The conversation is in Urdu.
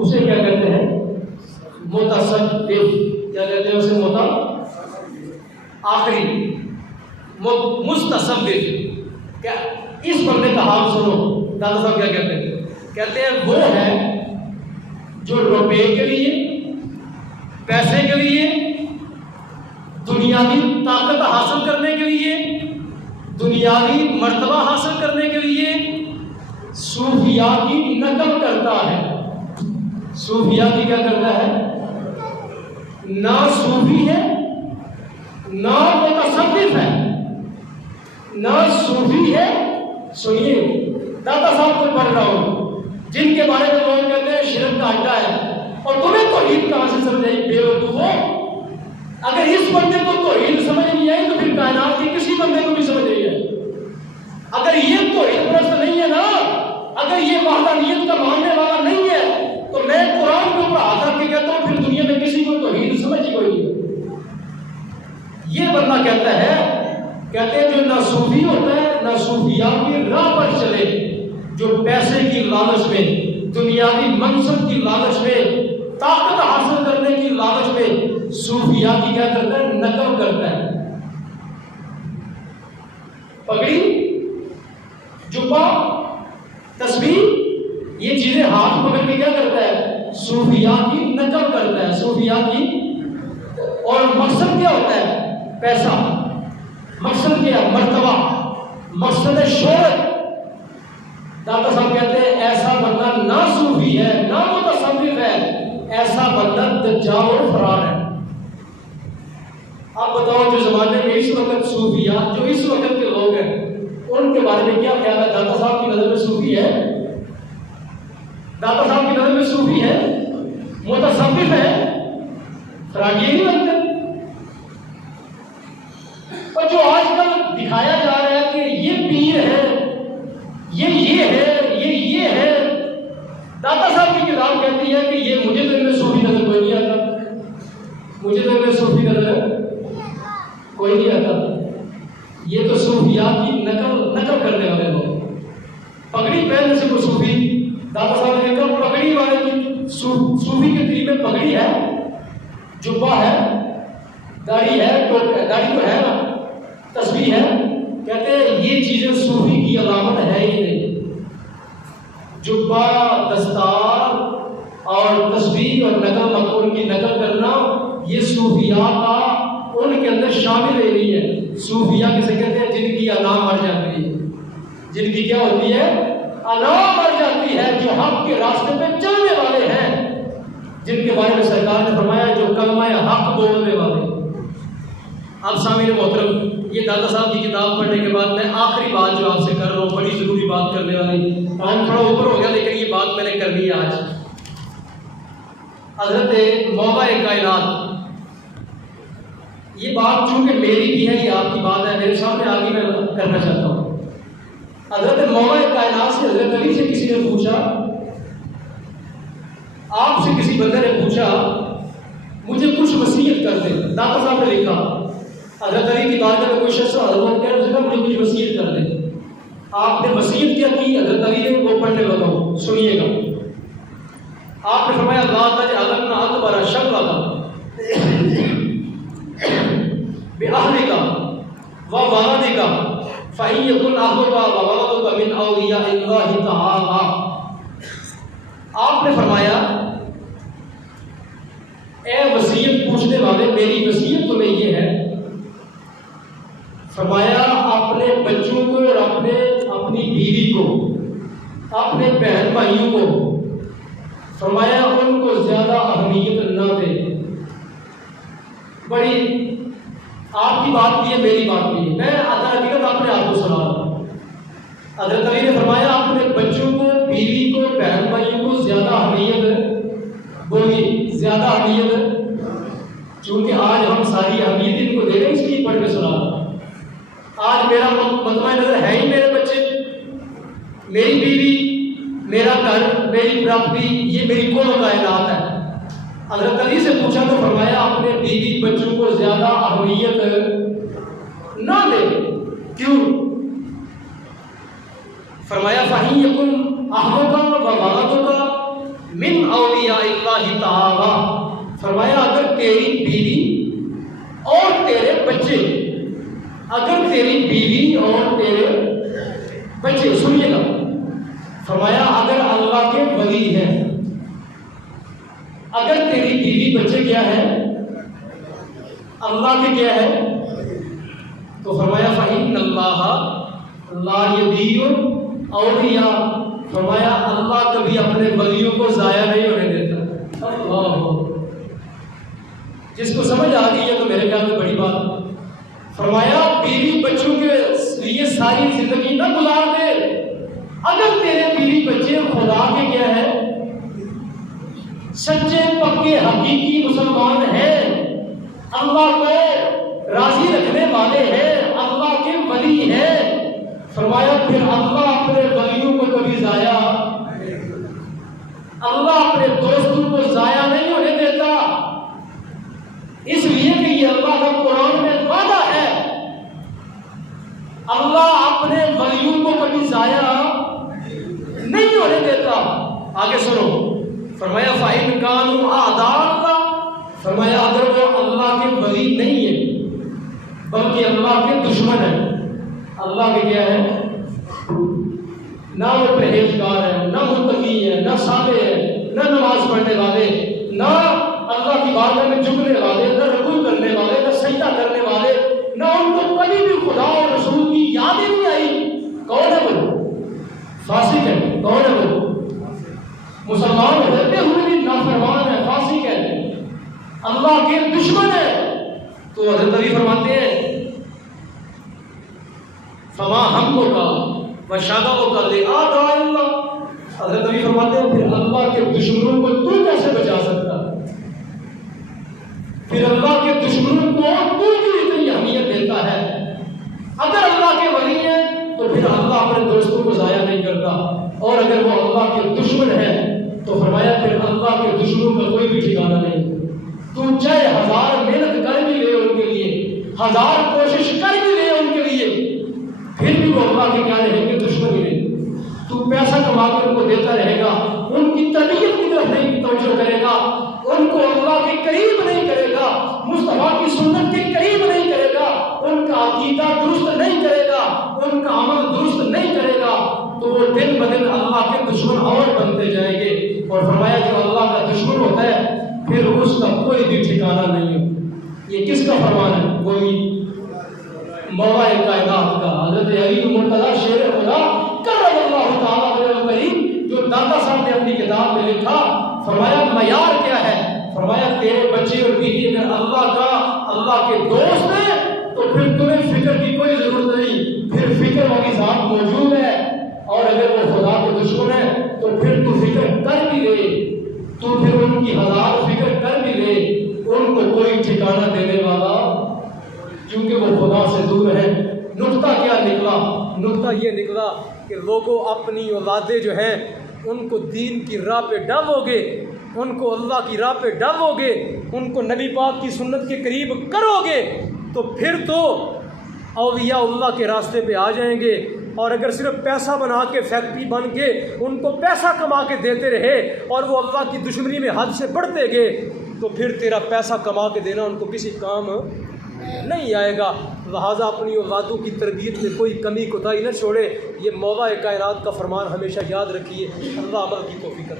اسے کیا کہتے ہیں؟ متصوف. کیا کہتے ہیں اسے؟ آخری مستصوف. کیا اس بندے کا حال سنو. دادا صاحب کیا کہتے ہیں؟ کہتے ہیں وہ ہے جو روپے کے لیے، پیسے کے لیے، دنیاوی طاقت حاصل کرنے کے لیے، دنیاوی مرتبہ حاصل کرنے کے لیے صوفیاء کی نقل کرتا ہے. صوفیاء کی کیا کرتا ہے؟ نہ صوفی ہے، نہ متصوف ہے، نہ صوفی ہے. سنیے، دادا صاحب کو پڑھ رہا ہوں جن کے بارے میں لوگ کہتے ہیں شرک کا اڈا ہے، اور تمہیں توحید کہاں سے سمجھ آئی بے وقوفو؟ اگر اس بندے کو توحید سمجھ نہیں آئی تو پھر کائنات کے کسی بندے کو بھی سمجھ نہیں آئی. اگر یہ توحید پرست نہیں ہے نا، اگر یہ وحدانیت کا ماننے والا نہیں ہے، تو میں قرآن کے اوپر ہاتھ رکھ کے کہتا ہوں پھر دنیا میں کسی کو توحید سمجھ ہی کوئی نہیں. یہ بندہ کہتا ہے، کہتے ہیں جو نہ صوفی ہوتا ہے نہ صوفیاء کی راہ پر چلے، جو پیسے کی لالچ میں، دنیاوی منصب کی لالچ میں، طاقت حاصل کرنے کی لالچ میں صوفیاء کی کیا کرتا ہے؟ نقل کرتا ہے. پگڑی، جبہ، تسبیح، یہ چیزیں ہاتھ پکڑ کے کیا کرتا ہے؟ صوفیاء کی نقل کرتا ہے. صوفیاء کی. اور مقصد کیا ہوتا ہے؟ پیسہ. مقصد کیا؟ مرتبہ. مقصد شہرت. داتا صاحب کہتے ہیں ایسا بندہ نہ صوفی ہے نہ متصوف ہے، ایسا بندہ دجال اور فرار ہے. آپ بتاؤ جو زمانے میں اس وقت صوفیاء، جو اس وقت کے لوگ ہیں، ان کے بارے میں کیا خیال ہے؟ داتا صاحب کی نظر میں صوفی ہے؟ داتا صاحب کی نظر میں صوفی ہے؟ متصوف ہے؟ فراگی نہیں لگتے؟ اور جو آج کل دکھایا جا رہا ہے کہ یہ پیر ہے، یہ ہے، یہ ہے، داتا صاحب کی کتاب کہتی ہے کہ یہ مجھے تو ان میں صوفی نظر کوئی نہیں آتا، مجھے تو ان میں صوفی نظر کوئی نہیں آتا. یہ تو صوفیاء کی نقل کرنے والے لوگ. پگڑی پہننے سے کوئی صوفی، دادا صاحب نے کہا پگڑی والے کی صوفی کے دل میں پگڑی ہے، جبہ ہے، داڑھی ہے، داڑھی تو ہے نا، تسبیح ہے. کہتے ہیں یہ چیزیں صوفی کی علامت ہے ہی نہیں. جبہ، دستار اور تسبیح اور نقل مقول کی نقل کرنا یہ صوفیاء کا ان کے اندر شامل ہی نہیں ہے. صوفیاء کسے کہتے ہیں؟ جن کی انا مر جاتی ہے. جن کی کیا ہوتی ہے؟ انا مر جاتی ہے. جو حق کے راستے پہ چلنے والے ہیں، جن کے بارے میں سرکار نے فرمایا جو کلمہ حق بولنے والے. اب سامعین محترم، یہ دادا صاحب کی کتاب پڑھنے کے بعد میں آخری بات جو آپ سے کر رہا ہوں، بڑی ضروری بات کرنے والی. ٹائم تھوڑا اوپر ہو گیا لیکن یہ بات میں نے کرنی ہے آج. حضرت مولا کائنات، یہ بات چونکہ میری بھی ہے، یہ آپ کی بات ہے، میرے سامنے آگے میں کرنا چاہتا ہوں. حضرت مولا کائنات سے حضرت علی سے کسی نے پوچھا، آپ سے کسی بندے نے پوچھا مجھے کچھ وصیت کر دے. داتا صاحب نے لکھا حضرت علی کی بات میں کوئی شخص حضرت کہہ رہا مجھے کچھ وصیت کر دے. آپ نے وصیت کیا کی؟ حضرت علی نے وہ پڑھنے لگا ہوں، سنیے گا. آپ نے فرمایا لا تجعلن اکبر شغلک بأهلک وولدک فإن يكن أهلک وولدک من اولیاء اللہ تعالی. آپ نے فرمایا اے وصیت پوچھنے والے، میری وصیت تمہیں یہ ہے، فرمایا اپنے بچوں کو اور اپنی بیوی کو، اپنے بہن بھائیوں کو، فرمایا ان کو زیادہ اہمیت نہ دے. بڑی آپ کی بات بھی ہے، میری بات بھی ہے، میں حقیقت اپنے آپ کو سنا رہا ہوں. حضرت علی نے فرمایا اپنے بچوں کو، بیوی کو، بہن بھائیوں کو زیادہ اہمیت، بولی زیادہ اہمیت، چونکہ آج ہم ساری اہمیت ان کو دے رہے ہیں، اس لیے پڑھ کے سنا رہا ہوں. آج میرا مطمئن نظر ہے ہی میرے بچے، میری بیوی، میرا گھر، میری پراپرٹی، یہ میری کل کائنات ہے. حضرت علی سے پوچھا تو فرمایا اپنے بیوی بچوں کو زیادہ اہمیت نہ دے. کیوں؟ فرمایا فَإِن يَكُنْ أَهْلُكَ وَوَلَدُكَ من اولیاء اللہ تعالی، فرمایا اگر تیری بیوی اور تیرے بچے، اگر تیری بیوی اور تیرے بچے، سنیے گا، فرمایا اگر اللہ کے ولی ہیں، اگر تیری بیوی بچے کیا ہے، اللہ کے کیا ہے، تو فرمایا فإن اللہ لا یضیع اولیاء، فرمایا اللہ کبھی اپنے ولیوں کو ضائع نہیں ہونے دیتا۔ اللہ، جس کو سمجھ آ گئی ہے تو میرے خیال میں بڑی بات۔ فرمایا بیوی بچوں کے لیے ساری زندگی نہ گزار دے، اگر تیرے بیوی بچے خدا کے کیا ہے، سچے پکے حقیقی مسلمان ہیں، اللہ کو راضی رکھنے والے ہیں، اللہ کے ولی ہیں، فرمایا پھر اللہ اپنے ولیوں کو کبھی ضائع، اللہ اپنے دوستوں کو ضائع نہیں ہونے دیتا، اس لیے کہ یہ اللہ کا قرآن میں وعدہ ہے، اللہ اپنے ولیوں کو کبھی ضائع نہیں ہونے دیتا۔ آگے سنو، فرمایا فَإِنْ كَانُوا أَعْدَاءَ اللَّهِ، فرمایا اگر وہ اللہ کے ولی نہیں ہے بلکہ اللہ کے دشمن ہیں، اللہ کے کیا ہے، نہ وہ پرہیزگار ہے، نہ متقی ہے، نہ صالح ہے، نہ نماز پڑھنے والے، نہ اللہ کی بارگاہ میں جھکنے والے، نہ رکوع کرنے والے، نہ سجدہ کرنے والے، نہ ان کو کبھی بھی خدا اور رسول کی یاد ہی نہیں آئی، کون ہے وہ؟ فاسق ہے۔ کون ہے وہ؟ مسلمان ہوتے ہوئے بھی نافرمان ہے، فاسق ہے، اللہ کے دشمن ہے۔ تو حضرت علی فرماتے ہیں فما ہم کو کا وشاگا کو کا لے آدھا اللہ، حضرت علی فرماتے ہیں پھر اللہ کے دشمنوں کو تو کیسے بچا سکتا، پھر اللہ کے دشمنوں کو تو کیوں اتنی اہمیت دیتا ہے؟ اگر اللہ کے ولی ہے تو پھر اللہ اپنے دوستوں کو ضائع نہیں کرتا، اور اگر وہ اللہ کے دشمن ہے تو فرمایا پھر اللہ کے دشمنوں کا کوئی بھی ٹھکانہ نہیں۔ تو چاہے ہزار محنت کر بھی لے ان کے لیے، ہزار کوشش کر بھی لے ان کے لیے، پھر بھی وہ اللہ کے کیا رہیں گے، دشمن ہی رہیں گے۔ تو پیسہ کما کے ان کو دیتا رہے گا، ان کی تربیت کی طرف نہیں توجہ کرے گا، ان کو اللہ کے قریب نہیں کرے گا، مصطفیٰ کی سنت کے قریب نہیں کرے گا، ان کا عقیدہ درست نہیں کرے گا، ان کا عمل درست نہیں کرے گا، تو وہ دن بدن اللہ کے دشمن اور بنتے جائیں گے۔ اور فرمایا جو اللہ کا دشمن ہوتا ہے پھر اس کا کوئی بھی ٹھکانہ نہیں ہے۔ یہ کس کا فرمان ہے؟ وہی مولا کائنات کا، حضرت علی مرتضیٰ شیر خدا کرم اللہ تعالیٰ وجہ کریم، جو داتا صاحب نے اپنی کتاب میں لکھا، فرمایا معیار کیا ہے؟ فرمایا تیرے بچے اور بیوی اگر اللہ کے دوست ہیں تو پھر تمہیں فکر کی کوئی ضرورت نہیں، پھر فکر والی ذات موجود ہے، اور اگر وہ خدا کے دشمن ہے تو پھر تو فکر کر بھی لے، تو پھر ان کی ہزار فکر کر بھی لے، ان کو کوئی ٹھکانہ دینے والا، کیونکہ وہ خدا سے دور ہے۔ نقطہ کیا نکلا؟ نقطہ یہ نکلا کہ لوگوں اپنی اولادیں جو ہیں ان کو دین کی راہ پہ ڈالو گے، ان کو اللہ کی راہ پہ ڈالو گے، ان کو نبی پاک کی سنت کے قریب کرو گے، تو پھر تو اولیاء اللہ کے راستے پہ آ جائیں گے۔ اور اگر صرف پیسہ بنا کے فیکٹری بن کے ان کو پیسہ کما کے دیتے رہے اور وہ اللہ کی دشمنی میں حد سے بڑھتے گئے تو پھر تیرا پیسہ کما کے دینا ان کو کسی کام نہیں آئے گا۔ لہٰذا اپنی اولادوں کی تربیت میں کوئی کمی کوتاہی نہ چھوڑے، یہ مولا کائنات کا فرمان ہمیشہ یاد رکھیے۔ اللہ عمل کی توفیق عطا